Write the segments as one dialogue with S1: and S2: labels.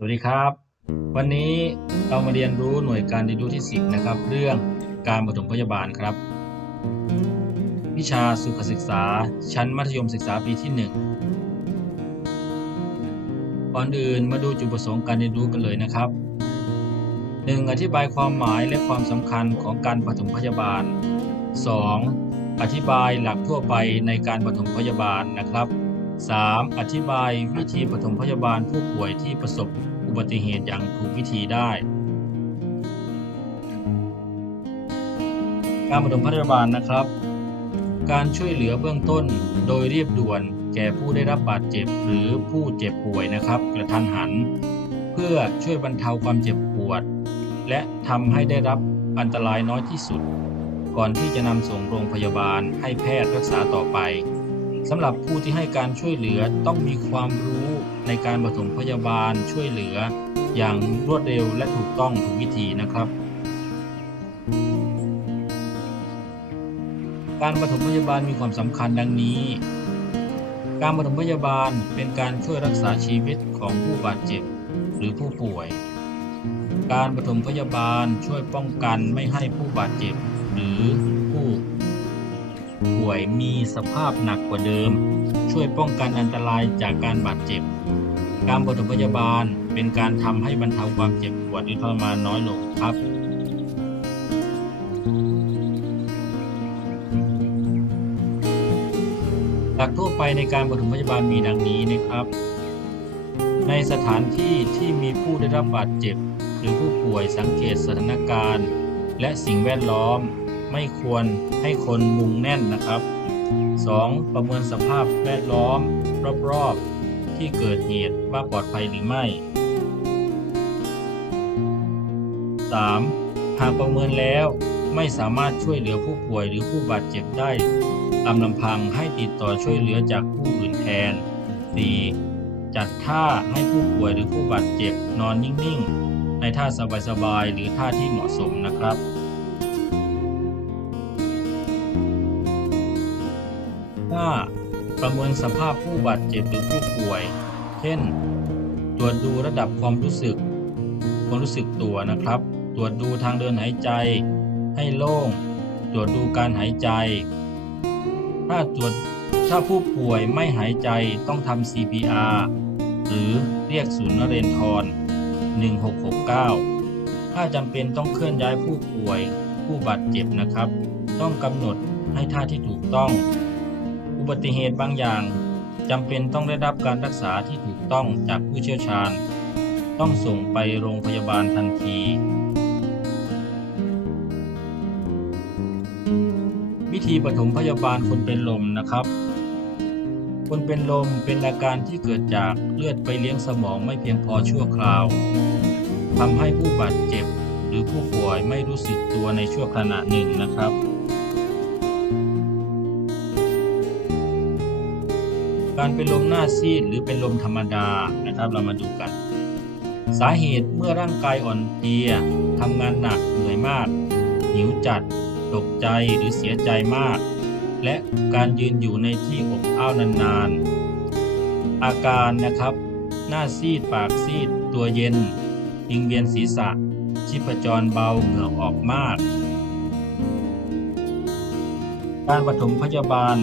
S1: สวัสดีครับ วันนี้เรามาเรียนรู้หน่วยการเรียนรู้ที่10นะครับ เรื่องการปฐมพยาบาลครับ วิชาสุขศึกษาชั้นมัธยมศึกษาปีที่1ก่อนอื่นมาดูจุดประสงค์การเรียนรู้กันเลยนะครับ 1. อธิบายความหมายและความสำคัญของการปฐมพยาบาล 2. อธิบายหลักทั่วไปในการปฐมพยาบาลนะครับ 3. อธิบายวิธีปฐมพยาบาลผู้ป่วยที่ประสบอุบัติเหตุอย่างถูกวิธีได้ การปฐมพยาบาลนะครับ การช่วยเหลือเบื้องต้นโดยเรียบด่วนแก่ผู้ได้รับบาดเจ็บหรือผู้เจ็บป่วยนะครับ กระทันหัน เพื่อช่วยบรรเทาความเจ็บปวด และทำให้ได้รับอันตรายน้อยที่สุด ก่อนที่จะนำส่งโรงพยาบาลให้แพทย์รักษาต่อไป สำหรับผู้ที่ให้การช่วยเหลือต้องมีความรู้ในการปฐมพยาบาลช่วยเหลือ อย่างรวดเร็วและถูกต้องถูกวิธีนะครับ การปฐมพยาบาลมีความสำคัญดังนี้ การปฐมพยาบาลเป็นการช่วยรักษาชีวิตของผู้บาดเจ็บหรือผู้ป่วย การปฐมพยาบาลช่วยป้องกันไม่ให้ผู้บาดเจ็บ หรือ ป่วยมีสภาพหนักกว่าเดิม ช่วยป้องกันอันตรายจากการบาดเจ็บ การปฐมพยาบาลเป็นการทำให้บรรเทาความเจ็บปวดหรือทรมานน้อยลงครับหลักทั่วไปในการปฐมพยาบาลมีดังนี้นะครับ ในสถานที่ที่มีผู้ได้รับบาดเจ็บ หรือผู้ป่วยสังเกตสถานการณ์ และสิ่งแวดล้อม ไม่ควรให้คนมุงแน่นนะครับ 2. ประเมินสภาพแวดล้อม รอบๆ ที่เกิดเหตุว่าปลอดภัยหรือไม่ 3. หากประเมินแล้วไม่สามารถช่วยเหลือผู้ป่วยหรือผู้บาดเจ็บได้ตามลำพังให้ติดต่อช่วยเหลือจากผู้อื่นแทน 4. จัดท่าให้ผู้ป่วยหรือผู้บาดเจ็บนอนนิ่ง ๆ ในท่าสบาย ๆ หรือท่าที่เหมาะสมนะครับ 5. ประเมินสภาพผู้บาดเจ็บหรือผู้ป่วย เช่น ตรวจดูระดับความรู้สึก ความรู้สึกตัวนะครับ ตรวจดูทางเดินหายใจ ให้โล่ง ตรวจดูการหายใจ ถ้าตรวจถ้าผู้ป่วยไม่หายใจต้องทำ CPR หรือเรียกศูนย์นเรนทร 1669 ถ้าจำเป็นต้องเคลื่อนย้ายผู้ป่วย ผู้บาดเจ็บนะครับ ต้องกำหนดให้ท่าที่ถูกต้อง บัติเหตุบางอย่างจำเป็นต้องได้รับการรักษาที่ถูกต้องจากผู้เชี่ยวชาญ ต้องส่งไปโรงพยาบาลทันที วิธีปฐมพยาบาลคนเป็นลมนะครับ คนเป็นลมเป็นอาการที่เกิดจากเลือดไปเลี้ยงสมองไม่เพียงพอชั่วคราวทำให้ผู้บาดเจ็บ หรือผู้ป่วยไม่รู้สึกตัวในชั่วขณะหนึ่งนะครับ การเป็นลมหน้าซีดหรือเป็นลมธรรมดานะครับ เรามาดูกัน สาเหตุเมื่อร่างกายอ่อนเพลียทำงานหนักเหนื่อยมาก หิวจัด ตกใจหรือเสียใจมาก และการยืนอยู่ในที่อบอ้าวนานๆ อาการนะครับ หน้าซีดปากซีด ตัวเย็นวิงเวียนศีรษะ ชีพจรเบาเหงื่อออกมาก การปฐมพยาบาล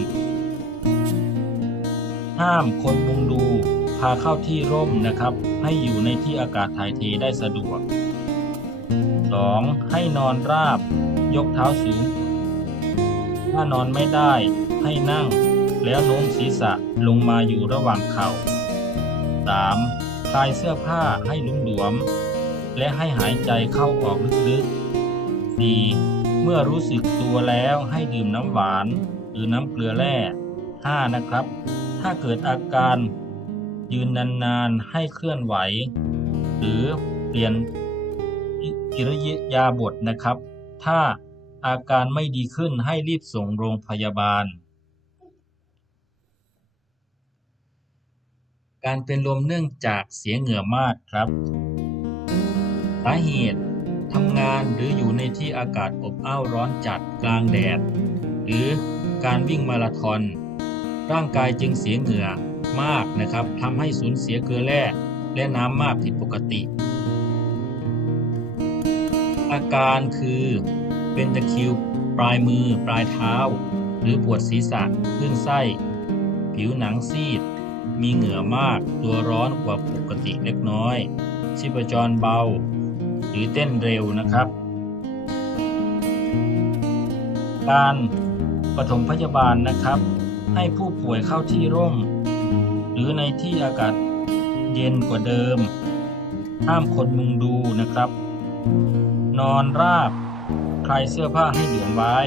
S1: ห้ามคนมุงดู พาเข้าที่ร่มนะครับ ให้อยู่ในที่อากาศถ่ายเทได้สะดวก 2. ให้นอนราบ ยกเท้าสูง ถ้านอนไม่ได้ให้นั่ง แล้วโน้มศีรษะลงมาอยู่ระหว่างเข่า 3. คลายเสื้อผ้าให้ลุ่มหลวม และให้หายใจเข้าออกลึกๆ 4. เมื่อรู้สึกตัวแล้วให้ดื่มน้ำหวาน หรือน้ำเกลือแร่ 5. นะครับ ถ้าเกิดอาการยืนนานๆให้เคลื่อนไหว หรือเปลี่ยนอิริยาบถนะครับ ถ้าอาการไม่ดีขึ้นให้รีบส่งโรงพยาบาล การเป็นลมเนื่องจากเสียเหงื่อมากครับสาเหตุทำงานหรืออยู่ในที่อากาศอบอ้าวร้อนจัดกลางแดด หรือการวิ่งมาราธอน ร่างกายจึงเสียเหงื่อมากนะครับทำให้สูญเสียเกลือแร่และน้ำมากผิดปกติ อาการคือเป็นตะคิวปลายมือ ปลายเท้า หรือปวดศีรษะคลื่นไส้ ผิวหนังซีด มีเหงื่อมากตัวร้อนกว่าปกติเล็กน้อย ชีพจรเบา หรือเต้นเร็วนะครับ การปฐมพยาบาลนะครับ ให้ผู้ป่วยเข้าที่ร่ม หรือในที่อากาศเย็นกว่าเดิม ห้ามคนมุงดูนะครับ นอนราบ คลายเสื้อผ้าให้เหลวมไว้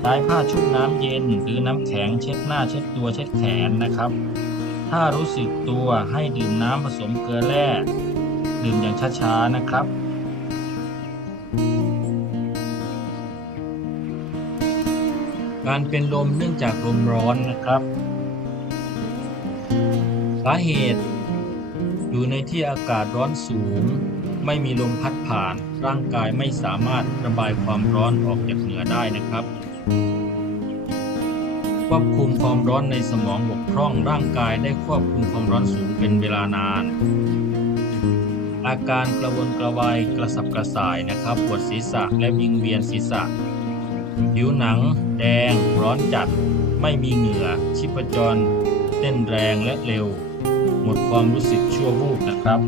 S1: ใช้ผ้าชุบน้ำเย็นหรือน้ำแข็งเช็ดหน้าเช็ดตัวเช็ดแขนนะครับ ถ้ารู้สึกตัวให้ดื่มน้ำผสมเกลือแร่ดื่มอย่างช้าๆนะครับ การเป็นลมเนื่องจากลมร้อนนะครับ สาเหตุอยู่ในที่อากาศร้อนสูง ไม่มีลมพัดผ่าน ร่างกายไม่สามารถระบายความร้อนออกจากเหนือได้นะครับควบคุมความร้อนในสมองบกพร่องร่างกายได้ควบคุมความร้อนสูงเป็นเวลานาน อาการกระวนกระวายกระสับกระส่ายนะครับปวดศีรษะและวิงเวียนศีรษะ ผิวหนัง แดง ร้อนจัด ไม่มีเหงื่อชีพจร เต้นแรงและเร็ว หมดความรู้สึกชั่ววูบนะครับ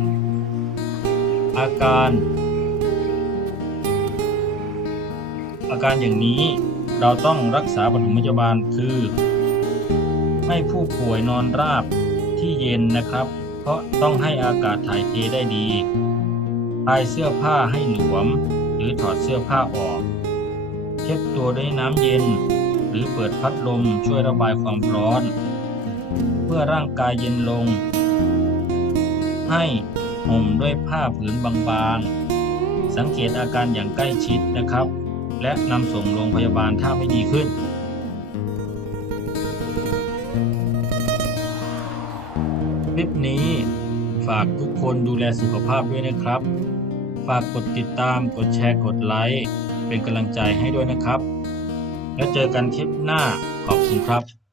S1: อาการ อาการอย่างนี้เราต้องรักษาปฐมพยาบาลคือ ให้ผู้ป่วยนอนราบที่เย็นนะครับ เพราะต้องให้อากาศถ่ายเทได้ดีคลายเสื้อผ้าให้หลวม หรือถอดเสื้อผ้าออก เช็ดตัวด้วยน้ำเย็น หรือเปิดพัดลมช่วยระบายความร้อน เพื่อร่างกายเย็นลง ให้ห่มด้วยผ้าผืนบางๆ สังเกตอาการอย่างใกล้ชิดนะครับ และนำส่งโรงพยาบาลถ้าไม่ดีขึ้นคลิปนี้ฝากทุกคนดูแลสุขภาพด้วยนะครับ ฝากกดติดตาม กดแชร์ กดไลค์ เป็นกำลังใจให้ด้วยนะครับ แล้วเจอกันคลิปหน้าขอบคุณครับ